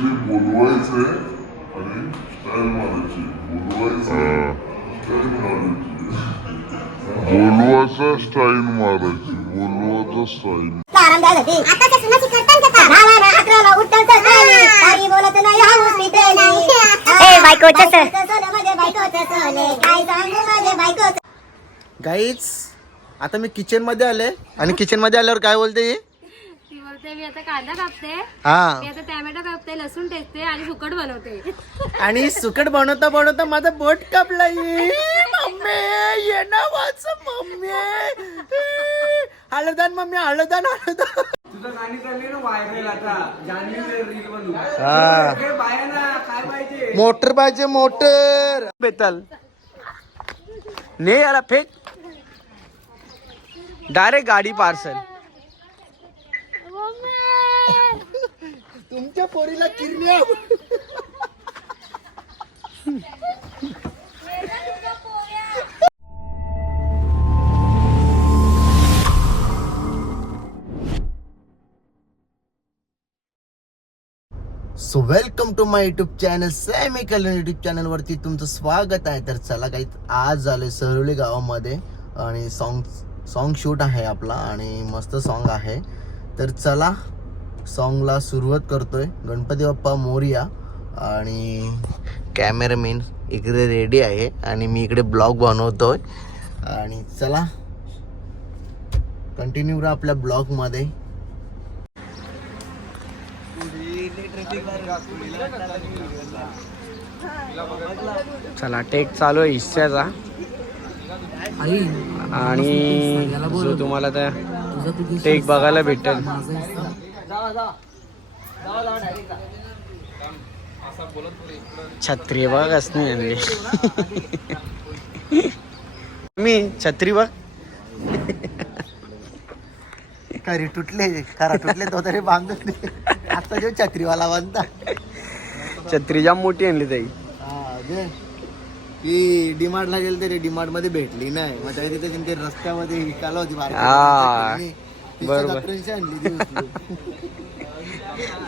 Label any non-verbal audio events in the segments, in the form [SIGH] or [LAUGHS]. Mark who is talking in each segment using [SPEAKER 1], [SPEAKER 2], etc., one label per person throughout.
[SPEAKER 1] बोलवायचंय आणि स्टाईल मारायची. बोलवायचं स्टाईल मारायची. बोलवाचा स्टाईल मारायची बोलवाचा स्टाईल
[SPEAKER 2] गाईच आता. मी किचनमध्ये आले. आणि किचनमध्ये आल्यावर काय बोलते
[SPEAKER 3] ती बोलते मी आता कांदा कापते.
[SPEAKER 2] हा.
[SPEAKER 3] मी आता टॅमॅटो कापते लसूण टेचते आणि सुकट बनवते.
[SPEAKER 2] आणि सुकट बनवता बनवता माझा बोट कापला ये मम्मी ये ना वाच मम्मी. हळदान मम्मी हळदान हळदान.
[SPEAKER 4] तुझं गाणी चालली ना व्हायरल आता. जान्हवी रील बनवून
[SPEAKER 2] हा.
[SPEAKER 4] हे बायांना काय पाहिजे?
[SPEAKER 2] मोटर पाहिजे मोटर. बेताल. ने याला फेक. डायरेक्ट गाडी पार्सल. तुमच्या पोरीला किरण्या so welcome to my YouTube channel Sammy Kalyan YouTube चॅनलवरती तुमचं स्वागत आहे. तर चला काही आज आलोय सरवली गावामध्ये आणि सॉन्ग सॉन्ग शूट आहे आपला आणि मस्त सॉन्ग आहे. तर चला सॉन्गला सुरुवात करतोय. गणपती बाप्पा मोरिया आणि कॅमेरामॅन इकडे रेडी आहे आणि मी इकडे ब्लॉग बनवतोय. आणि चला कंटिन्यू राहा आपल्या ब्लॉगमध्ये
[SPEAKER 5] चला टेक चालू आहे हिस्स्याचा आणि जो तुम्हाला त्या टेक बघायला भेटेल. छत्री बघ असणे आणली मी छत्री
[SPEAKER 2] खरी तुटले खरा तुटले तो तरी बांधून दे. आता जो छत्रीवाला बांधता.
[SPEAKER 5] छत्री जाम मोठी आणली ताई.
[SPEAKER 2] हा. ती डिमार्टला गेली तरी डिमार्टमध्ये भेटली नाही. मग तरी तिथे ते रस्त्यामध्ये विकायला होती.
[SPEAKER 5] बरोबर.
[SPEAKER 2] आणली ती उचलून.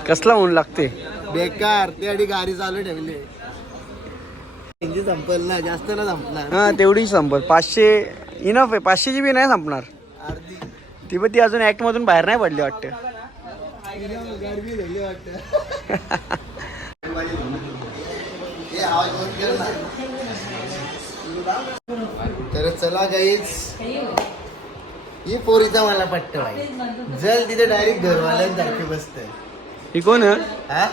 [SPEAKER 5] कसला ऊन लागते?
[SPEAKER 2] बेकार ते आधी गाडी चालू ठेवली. इंजिन संपल ना जास्त ना संपणार.
[SPEAKER 5] हा तेवढी संपत पाचशे इनफ आहे. पाचशेची बी नाही संपणार.
[SPEAKER 2] अर्धी.
[SPEAKER 5] ती पण ती अजून ऍक्ट मधून बाहेर नाही पडली वाटतं.
[SPEAKER 2] गरमी झाली वाटतं. [LAUGHS] तर चला गाईच ही पोरीचा मला पट्ट भाई जल तिथे डायरेक्ट घरवाल्यांसारखे बसतंय.
[SPEAKER 5] ही कोण आहे?
[SPEAKER 2] हा?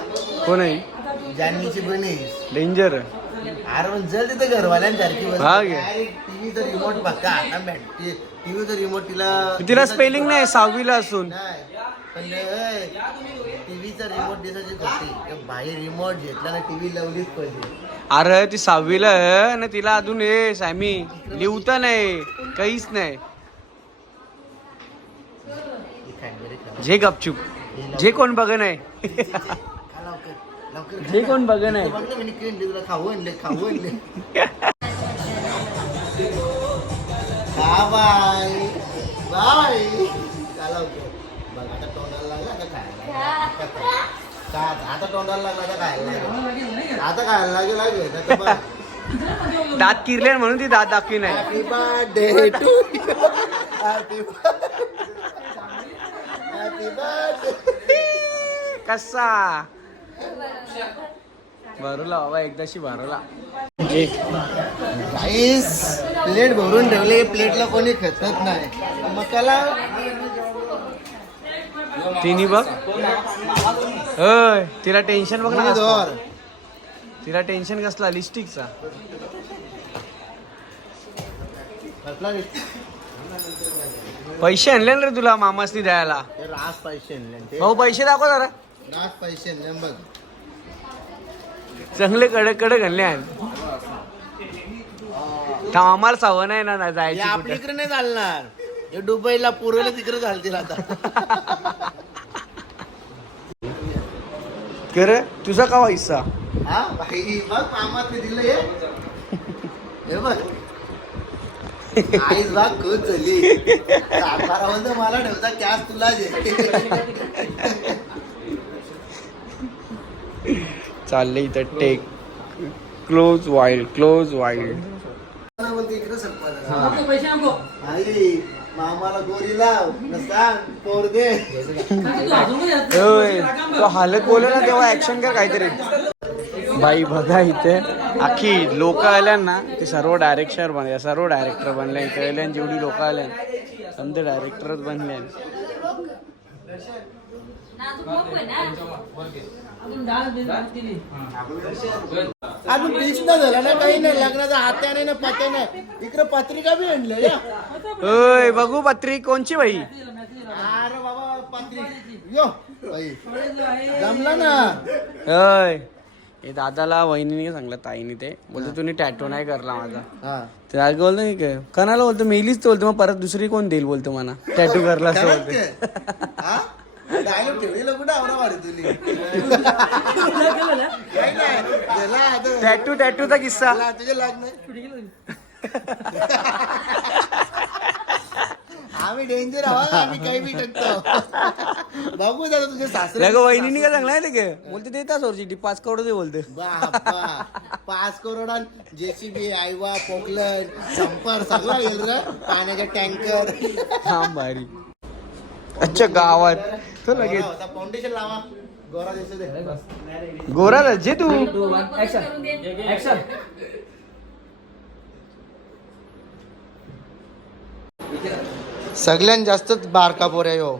[SPEAKER 5] कोण आहे?
[SPEAKER 2] जानवीची बनीस
[SPEAKER 5] डेंजर.
[SPEAKER 2] अरे पण जल तिथे घरवाल्यांसारखी
[SPEAKER 5] हा गे.
[SPEAKER 2] टीव्हीचा रिमोट बघा आता भेटते टीव्हीचा रिमोट तिला
[SPEAKER 5] तिला स्पेलिंग नाही सहावीला असून.
[SPEAKER 2] नाही. पण टीव्हीचा रिमोट दिसायची होती. तर बाहेर रिमोट घेतला ना टीव्ही लावलीच पाहिजे.
[SPEAKER 5] अरे ती सहावीला आहे ना तिला अजून हे सॅमी लिहता नाही काहीच नाही. जे गपचूप जे कोण बघ नाही
[SPEAKER 2] खा लवकर लवकर
[SPEAKER 5] जे कोण बघ नाही
[SPEAKER 2] बघ ना मी निघून तुला खाऊ आणले खाऊ आणले हा बाय बाय खा लवकर बघ आता तोंडाला लागला आता खायला का आता तोंडाला लागला आता खायला लागेल आता खायला लागेल लागेल आता बघ
[SPEAKER 5] दात किरले म्हणून ती दात दाखवी नाही
[SPEAKER 2] happy birthday to happy happy birthday
[SPEAKER 5] कसा? भरवला बाबा एकदाशी भरवला
[SPEAKER 2] राईस प्लेट भरून ठेवले प्लेटला कोणी खतत नाही. मकाला
[SPEAKER 5] तिन्ही बघ. होय तिला टेन्शन बघ ना कसलं. तिला टेन्शन कसला लिस्टिकचा? पैसे आणले ना रे तुला मामासनी द्यायला?
[SPEAKER 2] ते रास पैसे आणले ते.
[SPEAKER 5] भाऊ पैसे दाखव जरा.
[SPEAKER 2] रास पैसे आणले बघ.
[SPEAKER 5] चांगले कडक कडक आणले आण थांब, आम्हाला सवय नाही ना
[SPEAKER 2] हे
[SPEAKER 5] जायची
[SPEAKER 2] आपल्या
[SPEAKER 5] कुठे.
[SPEAKER 2] इकडे नाही चालणार. हे दुबईला पुरवलं तिकडे चालतील आता. [LAUGHS]
[SPEAKER 5] कर तुझा का हिस्सा?
[SPEAKER 2] हा बाई बघ दिलं हे हे बघ. आईच भाग खूप झाली मला ठेवता कॅश तुला जे
[SPEAKER 5] चाललंय इथं take close wild close wild
[SPEAKER 2] आई मामाला गोरी लाव. सांग पोर दे.
[SPEAKER 5] होय. तो हालत बोलला ना तेव्हा ऍक्शन कर काहीतरी. बाई बघा इथे. अख्खी लोक आल्या ना ते सर्व डायरेक्टर बनले सर्व डायरेक्टर बनले इथे आल्या जेवढी लोक आल्या समजा डायरेक्टरच बनले.
[SPEAKER 2] अजून डिश ना झाला ना काही नाही लग्नाचा हात्याने ना पात्याने इकडे पत्रिका बी आणली या.
[SPEAKER 5] होय बघू पत्री कोणची बाई?
[SPEAKER 2] अरे बाबा पत्रिक यो बाई. जमला ना?
[SPEAKER 5] होय. हे दादाला वहिनीने सांगलं ताईने ते. बोलतो तुम्ही टॅटो नाही करला माझा.
[SPEAKER 2] हा.
[SPEAKER 5] ते आज बोलतो नाही काय कणाला बोलतो मेलीच तो बोलतो मग परत दुसरी कोण देईल? बोलतो मला. टॅटू करला असं बोलतो.
[SPEAKER 2] काय? हा? डायलॉग ठेवलेलं कुठं? आवडा मारे तुली. काही नाही. त्याला आता-
[SPEAKER 5] टॅटू टॅटूचा किस्सा.
[SPEAKER 2] तुझे लग्न [LAUGHS] आम्ही डेंजर आहोत आम्ही काही बी टाकतो बघू दादा तुझे सासरे
[SPEAKER 5] लग वहिनीने काय चांगला आहे का बोलते देता सोरची पाच करोड दे बोलते
[SPEAKER 2] बाप्पा पाच करोडान जेसीबी आयवा पोकलन संपर सगळं गेल रे पाण्याचा टँकर
[SPEAKER 5] हा भारी अच्छा गावात तो लगेच
[SPEAKER 2] फाउंडेशन लावा गोरा दिसू दे
[SPEAKER 5] गोरा जे तू
[SPEAKER 2] सगळ्यात जास्त बारका पोर आहे हो.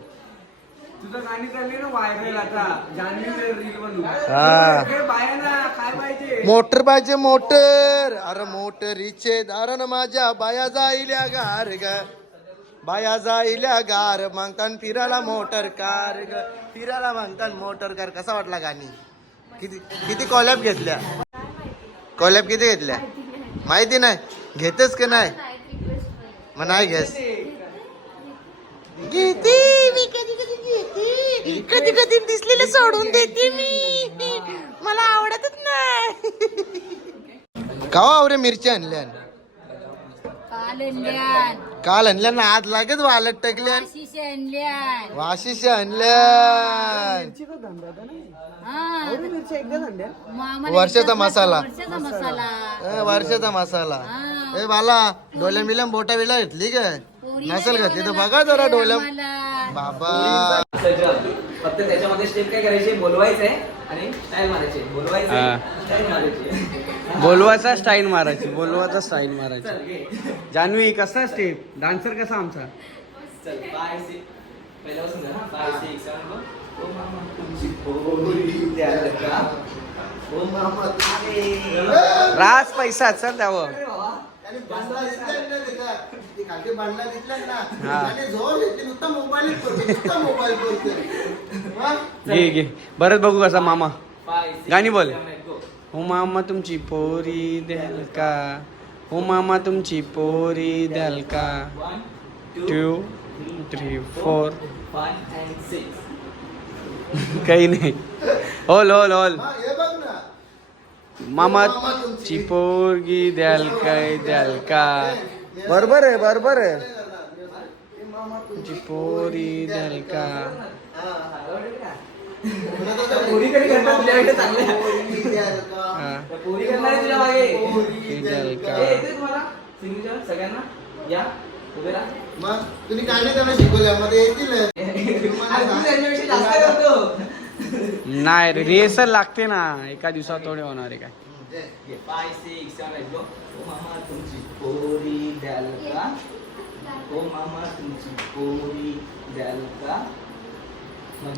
[SPEAKER 4] तुझं गाणी चालली ना व्हायरल आता. जान्हवी रील बनवून
[SPEAKER 2] हा.
[SPEAKER 4] हे बायांना काय पाहिजे?
[SPEAKER 2] मोटर पाहिजे मोटर. अरे मोटरीचे दारण माझ्या बाया जाईल्या गार ग. बाया जाईल्या गार मागतान फिरायला मोटर कार ग. फिरायला मागतान मोटर कार. कसा वाटला गाणी? किती किती कॉलॅप घेतल्या? कॉलॅप किती घेतल्या? माहिती नाही. घेतेस का नाही? मग नाही घेस घेते मी कधी कधी घेते कधी कधी दिसलेलं सोडून देते मी. मला आवडतच नाही. कावा आवरे मिरच्या आणल्या काल आणल्या ना आज लागेच वालत टाकल्या वाशिश आणल्या वर्षाचा मसाला. ए, वर्षाचा मसाला. ए बाला डोल्या मिल्या बोटा बिला घेतली काय? नसेल घातली तर बघा जरा डोल्या बाबा.
[SPEAKER 4] फक्त त्याच्यामध्ये स्टेप काय करायचे? बोलवायचंय आणि स्टाईल मारायचे. बोलवायचे
[SPEAKER 5] हा.
[SPEAKER 4] स्टाईल मारायची.
[SPEAKER 5] बोलवाचा स्टाईल मारायची बोलवाचा स्टाईल मारायची. जान्हवी कसा स्टेप डान्सर कसा आमचा?
[SPEAKER 4] चल बाय पहिल्यापासून ना बाय
[SPEAKER 5] राज पैसा चल त्यावर
[SPEAKER 2] त्याने बांधला दिसला ना त्याचा. ती खालती बांधला दिसला ना.
[SPEAKER 5] हा.
[SPEAKER 2] त्याने झोप घेतली नुसता मोबाईलच करतो नुसता मोबाईल करतो हा?
[SPEAKER 5] घे घे. बरंच बघू कसा मामा. गाणी बोल. हो मामा तुमची पोरी द्याल का? हो मामा तुमची पोरी द्याल का? टू थ्री फोर काही नाही. Hole hole hole.
[SPEAKER 2] हा, हे बघ. ना
[SPEAKER 5] मामा ची पोरगी द्याल काय द्याल का बरोबर आहे बरोबर आहे तुमची पोरी द्याल का
[SPEAKER 2] द्याल का?
[SPEAKER 5] हा.
[SPEAKER 4] सगळ्यांना या उभे राहा
[SPEAKER 2] मग तुम्ही गाणे त्यांना शिकवल्या मध्ये येतील [LAUGHS]
[SPEAKER 4] अरे तू त्यांच्यापेक्षा जास्त करतो
[SPEAKER 5] नाही रिहर्सल लागते ना एका दिवसात थोडे होणार आहे काय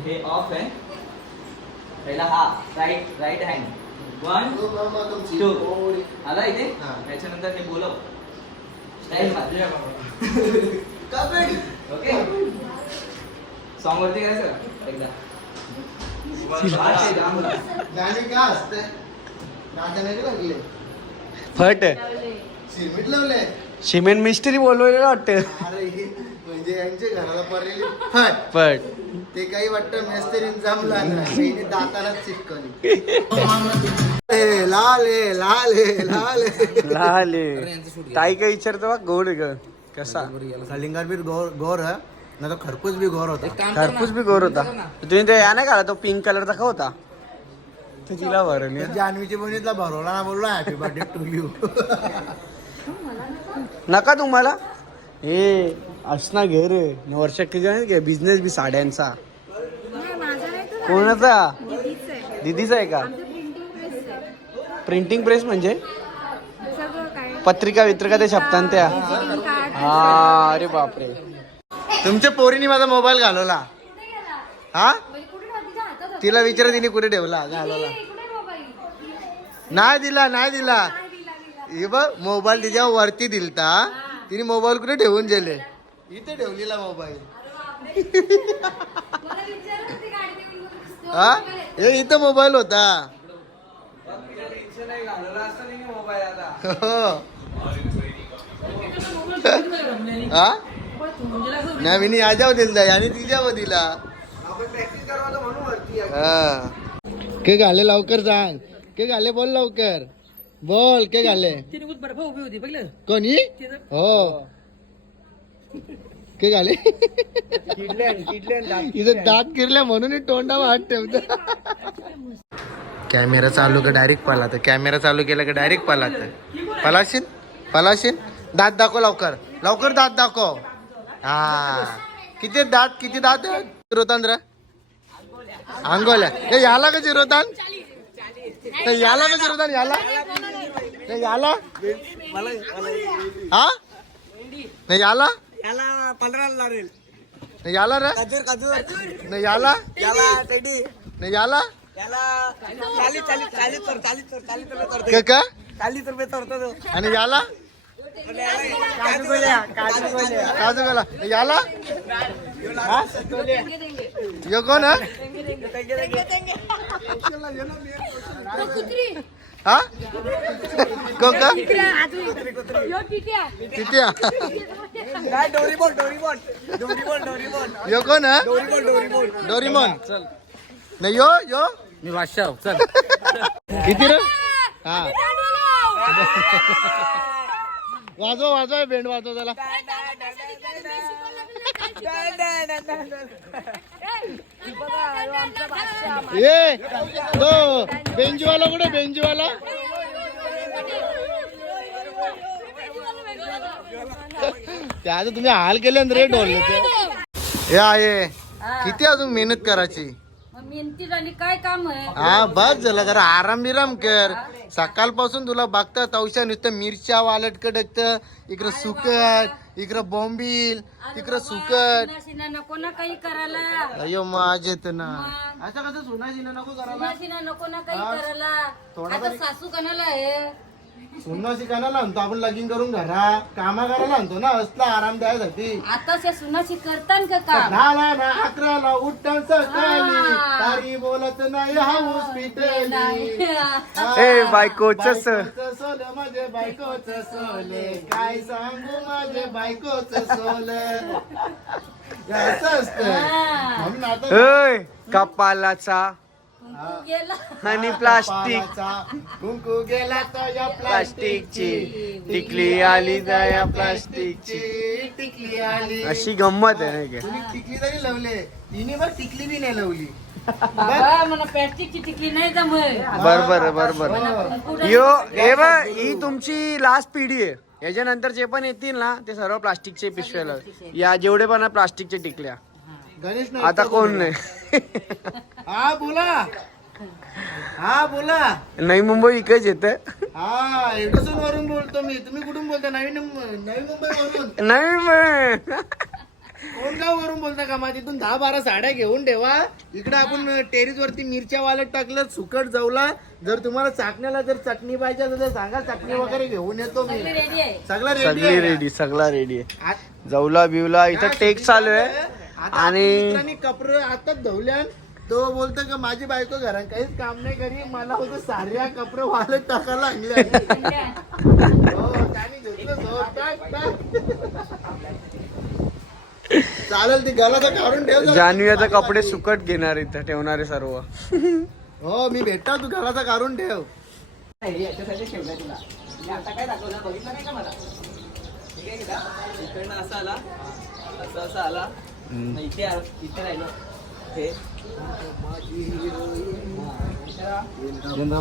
[SPEAKER 4] हे ऑफ आहे पहिला हा right right hand one two. आला इथे. त्याच्यानंतर हे बोलव स्टाईल ओके सॉन्ग वरती करायचं? एकदा.
[SPEAKER 2] गाणे का असते गाणे नाही लागले
[SPEAKER 5] फट.
[SPEAKER 2] सिमेंट लावले
[SPEAKER 5] सिमेंट मिस्त्री बोलवलेलं वाटतं.
[SPEAKER 2] अरे हे म्हणजे यांच्या घराला पडलेली फट.
[SPEAKER 5] फट.
[SPEAKER 2] ते काही वाटतं मेस्तरीन जमला नाही दातालाच चिटकवली ए, लाल ए, लाल ए, लाल ए.
[SPEAKER 5] लाले ताई काय विचारतो बा गोड ग कसा?
[SPEAKER 2] कलिंगर बी गोर गोर है. ना तो खरपूस भी गोर होता.
[SPEAKER 5] खरपूस बी गोर होता. तुम्ही ते या नाही का? तो पिंक कलरचा का होता. तर तिला भरून ये.
[SPEAKER 2] जान्हवीच्या बहिणीतला भरवला ना बोललो हॅपी बर्थडे टू यू
[SPEAKER 5] नका तुम्हाला. हे असना घे रे. वर्ष घे. बिझनेस बी साड्यांचा.
[SPEAKER 3] नाही, माझा नाही तो
[SPEAKER 5] कोणाचा?
[SPEAKER 3] दीदीचा आहे.
[SPEAKER 5] का?
[SPEAKER 3] आमचं प्रिंटिंग प्रेस आहे.
[SPEAKER 5] प्रिंटिंग प्रेस म्हणजे? पत्रिका वित्रिका ते छापतात त्या. हा अरे बापरे.
[SPEAKER 2] तुमच्या पोरीने माझा मोबाईल घालवला. हा. तिला विचारा तिने कुठे ठेवला? घालवला. नाही दिला नाही दिला. हे बघ मोबाईल तिच्या वरती दिलता. तिने मोबाईल कुठे ठेवून गेले इथे ठेवलेला मोबाईल. हा? हे इथं मोबाईल होता. हो. हा? नाही मी याच्यावर दिलता आणि तिच्यावर दिला. हा. के घाले लवकर सांग. के घाले बोल लवकर. बोल के घाले. कोणी? हो. के घाले? इथं दात किरल्या म्हणून हे तोंडा वाट ठेवत. कॅमेरा चालू का डायरेक्ट पलात कॅमेरा चालू केला का डायरेक्ट पलात पलाशीन? पलाशीन? दात दाखव लवकर. लवकर दात दाखव. हा. किती दात किती दात चिरोतान रे अंगोल्या हे याला का चिरोतान ते याला का चिरोतान याला? ते याला? हा? नाही याला?
[SPEAKER 5] याला पंधरा लागेल.
[SPEAKER 2] नाही याला रे?
[SPEAKER 5] काजूर काजूर
[SPEAKER 2] नाही याला?
[SPEAKER 5] याला टेडी.
[SPEAKER 2] नाही याला?
[SPEAKER 5] याला चालीस चालीस चालीस तर चालीस तर चालीस रुपये
[SPEAKER 2] का
[SPEAKER 5] चालीस रुपये तरतो तो.
[SPEAKER 2] आणि याला?
[SPEAKER 5] काजू गोल्या काजू गोल्या
[SPEAKER 2] काजू गेला याला? यो कोण हा? हा? को का
[SPEAKER 3] यो पिट्या.
[SPEAKER 2] किती?
[SPEAKER 5] काय डोरी बोल डोरी बोल. डोरी बोल डोरी बोल.
[SPEAKER 2] यो कोण हा? डोरीमॉन. नाही यो यो.
[SPEAKER 5] मी बादशाह चल.
[SPEAKER 2] किती रे? हा. वाजव वाजव बेंड वाजव त्याला. ये तो बेंजूवाला कुठे? बेंजूवाला? ते आता तुम्ही हाल केले ना रे ढोलले हे. आहे किती अजून मेहनत करायची?
[SPEAKER 3] मेहनती झाली काय काम आहे?
[SPEAKER 2] हा बस झालं जरा आराम बिराम कर. सकाळपासून तुला बघता तवशा नुसतं मिरच्या वालट कडकत इकडं सुकट इकडं बॉम्बिल तिकडं सुकट
[SPEAKER 3] शिना नको ना काही करायला.
[SPEAKER 2] अयो माझे तर ना. असं कसं सुना शिना नको करायला?
[SPEAKER 3] शिना नको ना काही करायला.
[SPEAKER 2] थोडा
[SPEAKER 3] आता सासू कणाला आहे?
[SPEAKER 2] सुना शिकायला आणतो आपण लगीन करून घरा. कामा करायला आणतो ना असला आराम द्यायसाठी.
[SPEAKER 3] आता त्या सुनाशी करतान का काम?
[SPEAKER 2] ना अकराला उठ्ठन सकाळी. तारी बोलत नाही हाऊस पिटली [LAUGHS]
[SPEAKER 5] ए बायकोच
[SPEAKER 2] बायकोचं सोल माझे बायकोच सोले काय सांगू माझे बायकोच सोल असं असतं म्हणून आता
[SPEAKER 5] कपालाचा
[SPEAKER 3] गेला.
[SPEAKER 5] आणि प्लास्टिक.
[SPEAKER 2] कुंकू गेला तर या
[SPEAKER 5] प्लास्टिकची. टिकली आली दया प्लास्टिकची.
[SPEAKER 2] प्लास्टिकची. टिकली आली.
[SPEAKER 5] अशी गंमत आहे नाही का?
[SPEAKER 2] तुम्ही टिकली तरी लावले. तिने बघ टिकली बी नाही लावली.
[SPEAKER 3] बाबा मला प्लॅस्टिकची टिकली नाही जमत.
[SPEAKER 5] बरोबर बरोबर यो हे बघ ही तुमची लास्ट पिढी आहे. याच्यानंतर जे पण येतील ना ते सर्व प्लास्टिकचे पिशव्याला या जेवढे पण प्लास्टिकचे टिकल्या.
[SPEAKER 2] गणेश नाही
[SPEAKER 5] आता कोण नाही?
[SPEAKER 2] हा बोला. हा बोला.
[SPEAKER 5] नवी मुंबई इकडेच येत.
[SPEAKER 2] हा एडोसून वरून बोलतो मी. तुम्ही कुठून बोलता? नवीन नवी मुंबई वरून.
[SPEAKER 5] नवी मुंबई.
[SPEAKER 2] कोण गाव वरून बोलता का माझ्या? तिथून दहा बारा साड्या घेऊन ठेवा. इकडे आपण टेरिस वरती मिरच्या वालत टाकलं सुकट जवला. जर तुम्हाला चाकण्याला जर चटणी पाहिजे असेल तर सांगा चटणी वगैरे घेऊन येतो मी.
[SPEAKER 3] रेडी
[SPEAKER 2] सगळं रेडी
[SPEAKER 5] सगळी
[SPEAKER 2] आहे
[SPEAKER 5] रेडी सगळा रेडी आहे. जवला बिवला इथं टेक चालू आहे. आणि
[SPEAKER 2] आणि कपडे आताच धुवल्यान तो बोलतो का माझी बायको घरात काहीच काम नाही करी मला होतं साऱ्या कपडे वालत टाकायला लागले हो. चालेल ती गलाचा काढून ठेव.
[SPEAKER 5] जान्हवी आता कपडे सुकट घेणार इथं ठेवणारे सर्व.
[SPEAKER 2] हो मी भेटता तू गलाचा काढून ठेव.
[SPEAKER 4] याच्यासाठी ठेवलंय तुला. मी आता काय दाखवलं बघितलं नाही का मला? ठीक आहे का इकडनं असं आला. असं असं आला. मग इथे आलो इथे राहिलो. हे.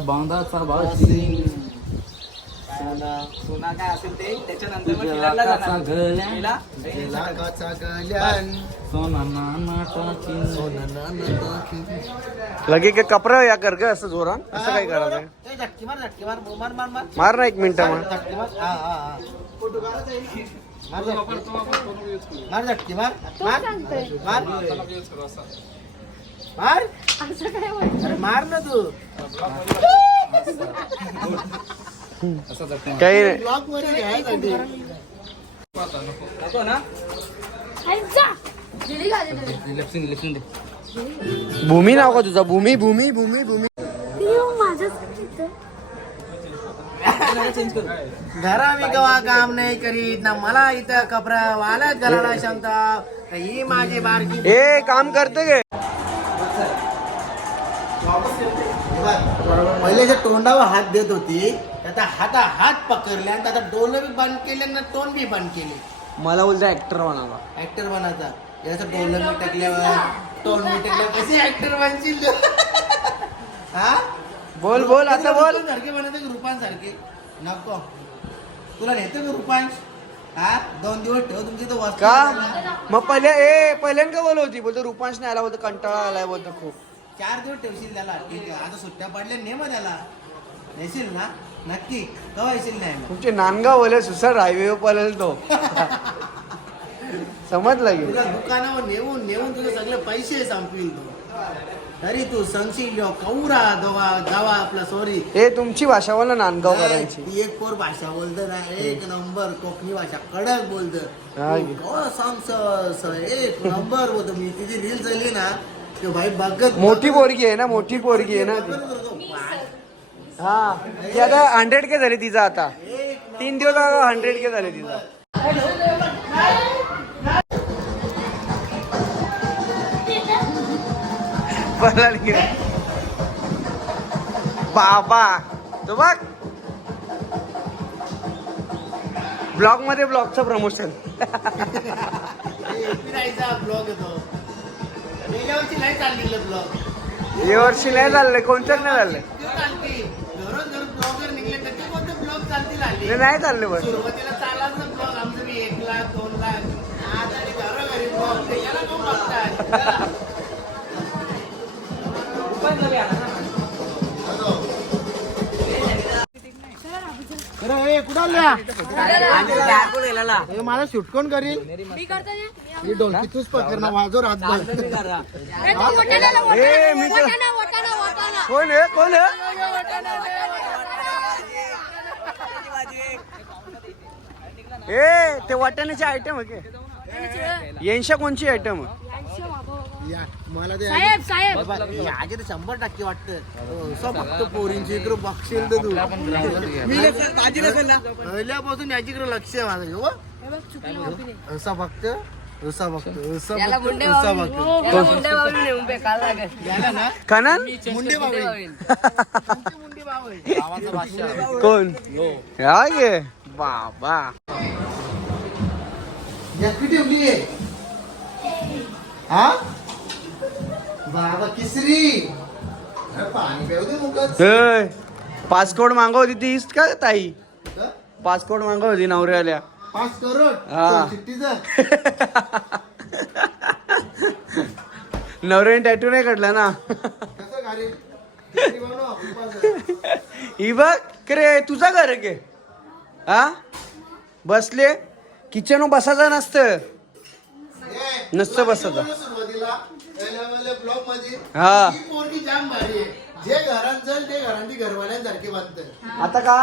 [SPEAKER 4] बांधाचा सोना काय असेल ते? त्याच्यानंतर मग फिरायला जाणार. फिरायला?
[SPEAKER 2] लाखाचा गल्यान
[SPEAKER 5] लगे के कपडा या कर ग असं जोरान असं काय करायचं?
[SPEAKER 2] झटकी मार झटकी मार मार मार मार.
[SPEAKER 5] मार ना एक मिनिट मग
[SPEAKER 2] झटकी मार. हा हा हा. मार झटकी. मार झटकी. मार. मार मार. मार? अरे मार ना तू.
[SPEAKER 5] काही नाही.
[SPEAKER 2] ब्लॉकमध्ये घ्यायसाठी
[SPEAKER 4] नको ना.
[SPEAKER 5] भूमी नाव का तुझा? भूमी भूमी भूमी भूमी.
[SPEAKER 2] घरा मी कवा काम नाही करीत ना मला इथं कपडा वाला घराला क्षमता ही माझी बारकी
[SPEAKER 5] ए काम करते गे.
[SPEAKER 2] जे तोंडावर हात देत होती आता हाता हात पकडले आणि आता डोलं बी बंद केले ना तोंड बी बंद केले.
[SPEAKER 5] मला बोलतो ऍक्टर बनावा
[SPEAKER 2] ऍक्टर बनायचा याचं डोलं मी टाकल्यावर तोंड मी टाकल्यावर कसे ऍक्टर बनशील तू? हा?
[SPEAKER 5] बोल बोल आता बोल.
[SPEAKER 2] सारखे बनवते का रुपांसारखे? नको. तुला नेतो का रुपांश? हा? दोन दिवस ठेव तुमची तर वस्तू
[SPEAKER 5] का? मग पहिले ए पहिल्यान का बोलवती बोलतो रुपांश नाही आला बोलतो कंटाळा आलाय बोलतो खूप.
[SPEAKER 2] चार दिवस ठेवशील त्याला. ठीक आहे. आता सुट्ट्या पडल्या ने मग त्याला. नेशील ना? नक्की. कवा येशील नाही
[SPEAKER 5] तुमचे नांदगाव बोले सुसर हायवे पळेल तो. [LAUGHS] समजलं की?
[SPEAKER 2] तुला दुकानावर नेऊन नेऊन तुझे सगळे पैसे संपवील तू. तरी तू सांगशील कौरा दवा गावा आपला सॉरी
[SPEAKER 5] ए तुमची भाषा बोल नांदगाव करायची
[SPEAKER 2] ती एक पोर भाषा बोलत ना. एक नंबर कोकणी भाषा कडक बोलत.
[SPEAKER 5] हा.
[SPEAKER 2] सांग स- स- एक नंबर बोलतो. मी तिची रील झाली ना भाई बघत
[SPEAKER 5] मोठी पोरगी आहे ना मोठी पोरगी आहे ना. ती. हा. ती आता हंड्रेड के झाली तिचा आता. तीन दिवस हंड्रेड के झाले तिचा. बाबा. तो बघ. ब्लॉगमध्ये ब्लॉगचं प्रमोशन [LAUGHS]
[SPEAKER 2] ब्लॉग येतो. गेल्या वर्षी नाही चाललेलं ब्लॉग.
[SPEAKER 5] या वर्षी नाही चाललंय कोणतंच नाही चाललंय
[SPEAKER 2] चालते घरोन घर ब्लॉगर निघले तर ते कोणते ब्लॉग चालतील आले?
[SPEAKER 5] ते नाही चालले पण.
[SPEAKER 2] सुरुवातीला चालायचं ब्लॉग आमचं बी एक लाख दोन लाख. आज आणि घरोघरी ब्लॉग ते याला कोण बघतात? हे मला शूट कोण करील ही डोलकी तूच पकड ना वाजव रातभर.
[SPEAKER 5] ए मी तर- कोण आहे? कोण आहे? ए ते वाटाण्याचे आयटम आहे के? येनशा कोणची आयटम
[SPEAKER 2] या, मला ते
[SPEAKER 3] साहेब साहेब.
[SPEAKER 2] बाबा, हे आगे तर शंभर टक्के वाटतं. असं बघतो पोरींची इकडे बघशील तर तू. पहिल्यापासून याच्याकडे लक्ष आहे माझं हो असा बघतो असा बघतो असा बघतो असा बघतो याला ना?
[SPEAKER 5] कनन?
[SPEAKER 2] मुंडे मुंडे
[SPEAKER 5] कोण? हा. गे बाबा.
[SPEAKER 2] ठेवली आहे हा? बाबा किसरी. अरे पाणी पेऊ दे मुकच
[SPEAKER 5] ए, पासपोर्ट मागव होती तीच का ताई? पासपोर्ट मागव होती नवऱ्याल्या
[SPEAKER 2] पाच करोड
[SPEAKER 5] नवऱ्याने टॅटू नाही काढला ना. ही बघ के रे तुझा घर के? हा? बसले? किचन बसायचं नसतं. नसतं
[SPEAKER 2] मध्ये
[SPEAKER 5] हा.
[SPEAKER 2] जे घरात जाईल ते घरांनी घरवाल्यांसारखे बांधत.
[SPEAKER 5] आता का?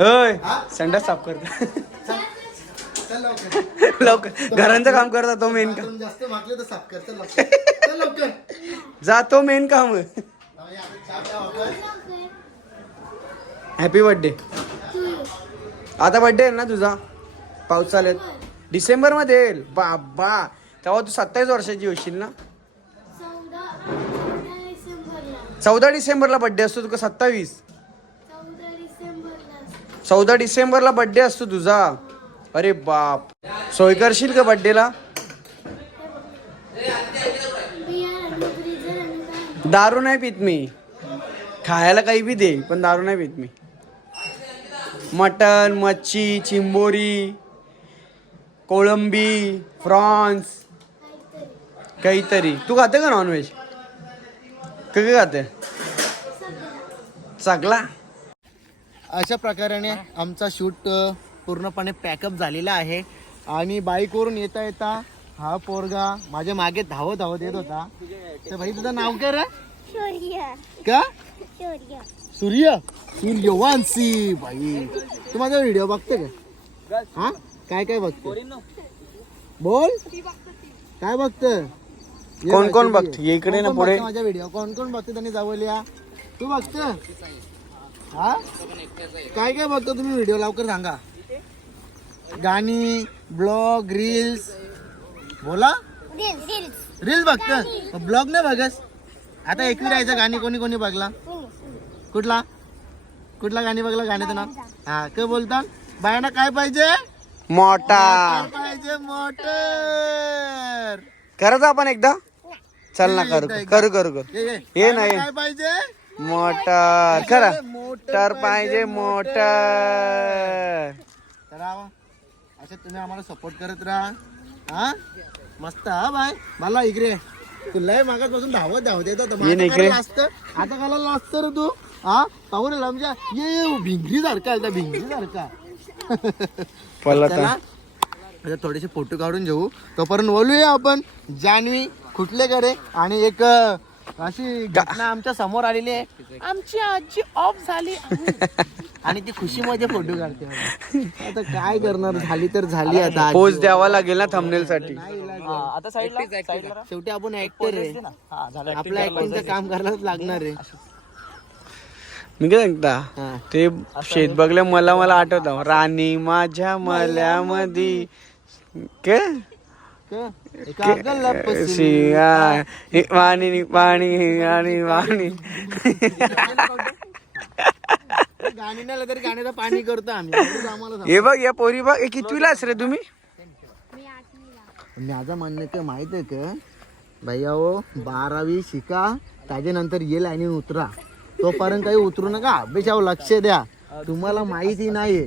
[SPEAKER 5] होय
[SPEAKER 2] हा?
[SPEAKER 5] संडास साफ करता.
[SPEAKER 2] चल. लवकर.
[SPEAKER 5] लवकर. घरांचं काम करता तो मेन काम.
[SPEAKER 2] बाथरूम जास्त मागले तर साफ कर. चल लवकर. चल लवकर.
[SPEAKER 5] जातो मेन काम.
[SPEAKER 2] हा, चहा प्या.
[SPEAKER 5] हॅपी बर्थडे आता बर्थडे आहे ना तुझा? पाऊस चालेल डिसेंबरमध्ये येईल. बाबा. तेव्हा तू सत्तावीस वर्षाची होशील ना? चौदा डिसेंबरला बड्डे असतो तुका सत्तावीस. चौदा डिसेंबरला बड्डे असतो तुझा. अरे बाप. सोय करशील का बर्थडेला दारू नाही पित मी. खायला काही बी दे पण दारू नाही पित मी. मटन मच्छी चिंबोरी कोळंबी फ्रॉन्स काहीतरी. तू खाते का नॉनव्हेज कधी काय खाते? चांगला?
[SPEAKER 2] अशा प्रकाराने आमचा शूट पूर्णपणे पॅकअप झालेला आहे. आणि बाईकवरून येता येता हा पोरगा माझ्या मागे धावत धावत येत होता. तर भाई तुझं नाव काय रे? का? सूर्य. सूर्यवांशी भाई तू माझा व्हिडिओ बघते का? हा? काय काय बघते? बोल. काय बघते?
[SPEAKER 5] कोण कोण बघते? इकडे ना पुढे.
[SPEAKER 2] माझा व्हिडिओ? कोण कोण बघते? त्यांनी जवळ या तू बघते हा? काय काय बघतो तुम्ही व्हिडिओ? लवकर सांगा. गाणी ब्लॉग रील्स. बोला. रील्स बघत ब्लॉग नाही बघस आता एकवी राहायचं गाणी कोणी कोणी बघला? कुठला? कुठला गाणी बघला? गाण्याचं नाव? हा काय बोलतात बायांना काय पाहिजे?
[SPEAKER 5] मोठा
[SPEAKER 2] पाहिजे मोटर.
[SPEAKER 5] करत आपण एकदा? चल ना करू करू करू करू. हे नाही.
[SPEAKER 2] काय पाहिजे?
[SPEAKER 5] मोटर. खरा
[SPEAKER 2] मोटर
[SPEAKER 5] तर पाहिजे मोटर
[SPEAKER 2] असं तुम्ही आम्हाला सपोर्ट करत राहा. हा? मस्त हा बाय. मला इकडे. तुला मागासपासून धावत धावत येत. होतं
[SPEAKER 5] ये ना इकडे.
[SPEAKER 2] लाजत? आता काला लाजत रे तू? हा? पाहू रे लांबच्या. ये भिंगरी सारखा आहे भिंगरी सारखा. थोडेसे फोटो काढून घेऊ. तोपर्यंत बोलूया आपण. जान्हवी खुटलेकडे आणि एक अशी घटना आमच्यासमोर आलेली आहे. आमची आजी ऑफ झाली. आणि ती खुशीमध्ये फोटो काढते. आता काय करणार? झाली तर झाली आता आजी.
[SPEAKER 5] पोच द्यावा लागेल ना थंबनेल साठी
[SPEAKER 2] नाही लागत.
[SPEAKER 4] आता साईडला
[SPEAKER 2] शेवटी आपण ऍक्टर आहे. आपलं ऍक्टिंगचं काम करायलाच लागणार आहे.
[SPEAKER 5] मी काय सांगता?
[SPEAKER 2] हा.
[SPEAKER 5] ते शेत बघल्या मला मला आठवत. राणी माझ्या मल्यामधी. के?
[SPEAKER 2] क- कागल पसरून.
[SPEAKER 5] शिया हे पाणी आणि
[SPEAKER 2] गाणी नाही तरी गाण्याचं करतो आम्ही.
[SPEAKER 5] हे बघ या पोरी बघ हे कितवीला रे तुम्ही
[SPEAKER 2] माझं म्हणणं काय माहीत आहे का भैया हो बारावी शिका त्याच्यानंतर ये लाईनीन उतरा तोपर्यंत काही उतरू नका अभ्यासावर लक्ष द्या तुम्हाला माहिती नाहीये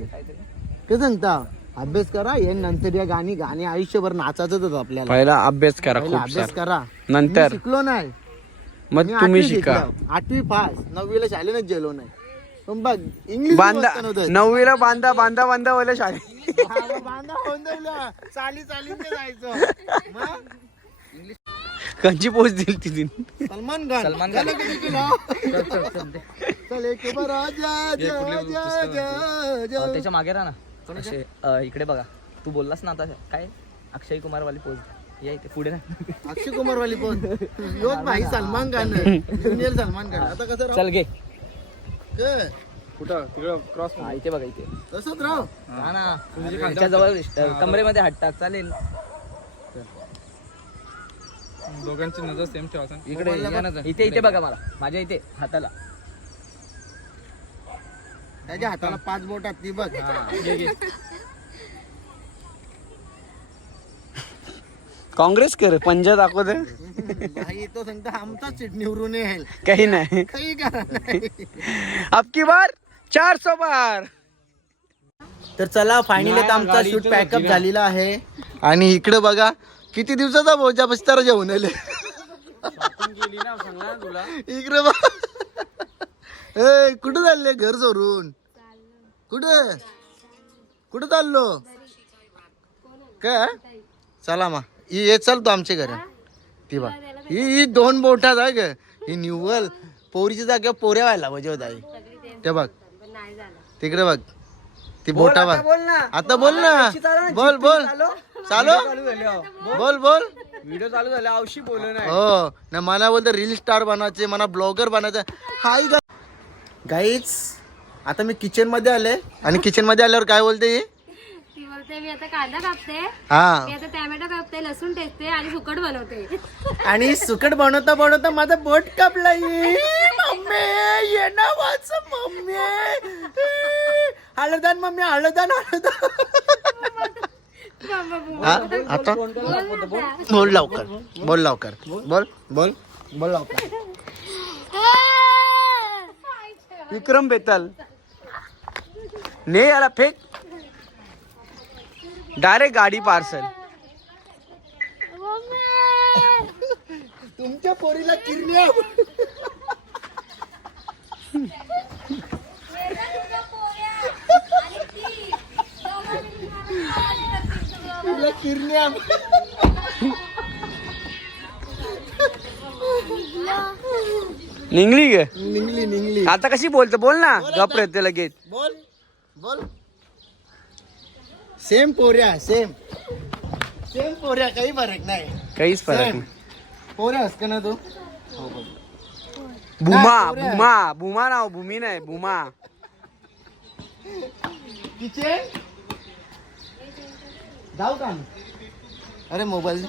[SPEAKER 2] काय सांगता अभ्यास करा ये नंतर या गाणी गाणी आयुष्यभर नाचायचंच आपल्याला
[SPEAKER 5] पहिला अभ्यास करा
[SPEAKER 2] पहिला
[SPEAKER 5] खूप
[SPEAKER 2] अभ्यास
[SPEAKER 5] सारा
[SPEAKER 2] करा
[SPEAKER 5] नंतर
[SPEAKER 2] मी शिकलो नाही
[SPEAKER 5] मग
[SPEAKER 2] मी
[SPEAKER 5] तुम्ही
[SPEAKER 2] आठवी
[SPEAKER 5] शिका
[SPEAKER 2] शिकलो. आठवी पास नववीला शाळेनच गेलो नाही पण बघ इंग्लिश
[SPEAKER 5] बांधा नववीला बांधा बांधा बांधा वाल्या शाळेत
[SPEAKER 2] बांधा होऊन दिलं. चाली चाली ते जायचं मग
[SPEAKER 5] कंची पोच दिली तिथून
[SPEAKER 2] सलमान खान सलमान खान चल एक बार आजा, जा, जा, जा, जा.
[SPEAKER 4] त्याच्यामागे राहा ना असे इकडे बघा. तू बोललास ना आता काय? अक्षय कुमार वाली पोज. या इथे पुढे
[SPEAKER 2] अक्षय कुमार वाली पण योच [LAUGHS] भाई सलमान खान. ज्युनियर सलमान खान. आता कसं राव
[SPEAKER 4] चल घे.
[SPEAKER 2] काय?
[SPEAKER 4] हा इथे बघा इथे.
[SPEAKER 2] तसंच राव
[SPEAKER 4] हा. ना. जवळ कमरेमध्ये टाक चालेल.
[SPEAKER 6] दोघांची नजर सेम ठेवायचं
[SPEAKER 4] इकडे. इथे इथे बघा मला. माझ्या इथे हाताला.
[SPEAKER 2] त्याच्या हाताला पाच बोटात ती बघ.
[SPEAKER 5] काँग्रेस कर पंजा दाखवते
[SPEAKER 2] भाई तो सांगता आमचाच सीट निवडून येईल.
[SPEAKER 5] काही नाही.
[SPEAKER 2] काही करा नाही.
[SPEAKER 5] अब की बार? चार सौ बार.
[SPEAKER 2] तर चला फायनली आता आमचा शूट पॅकअप झालेला आहे. आणि इकडे बघा किती दिवसाचा बोजा बस्तार जेवण आले. इकडे बघ. ए कुठं चालले घर सोडून? कुठं? कुठं चाललो? काय? चला मा. ही ये चल तू आमच्या घर. ती बघ. ही ही दोन बोटात आहे ग. ही निव्वल पोरीच्या जागेवर पोऱ्या व्हायला पाहिजे होता ही. ते बघ. तिकडे बघ. ती बोटा बघ. आता बोल ना. बोल बोल. चालू. बोल बोल.
[SPEAKER 5] व्हिडिओ चालू झाला. औशी बोलू नाही
[SPEAKER 2] हो. ना मला बोलतो रील स्टार बनायचे मला ब्लॉगर बनायचं. हाय गाईच आता मी किचनमध्ये आले. आणि किचनमध्ये आल्यावर काय बोलते ही?
[SPEAKER 7] ती बोलते मी आता कांदा कापते. मी
[SPEAKER 2] हा
[SPEAKER 7] आता टॅमॅटो कापते लसूण टेचते आणि सुकट बनवते.
[SPEAKER 2] आणि सुकट बनवता बनवता माझा बोट कापला मम्मी ये ना वाच मम्मी. हळदान मम्मी हळदान हळदान. हा? आता? बोल लवकर. बोल लवकर. बोल बोल. बोल लवकर.
[SPEAKER 5] विक्रम बेताल. ने याला फेक। डायरेक्ट गाडी पार्सल
[SPEAKER 2] तुमच्या पोरीला किरण्या तिला किरण्या
[SPEAKER 5] निघली ग?
[SPEAKER 2] निघली निघली.
[SPEAKER 5] आता कशी बोलतो? बोल ना. गप ते लगेच.
[SPEAKER 2] सेम पोऱ्या सेम सेम पोऱ्या काही फरक नाही.
[SPEAKER 5] काहीच फरक. नाही.
[SPEAKER 2] पोऱ्या हस का ना तू? हो
[SPEAKER 5] भूमा
[SPEAKER 2] पोऱ्या.
[SPEAKER 5] भूमा भूमा नाव भूमी नाही भूमा.
[SPEAKER 2] किचन जाऊ का आम्ही? अरे मोबाईल.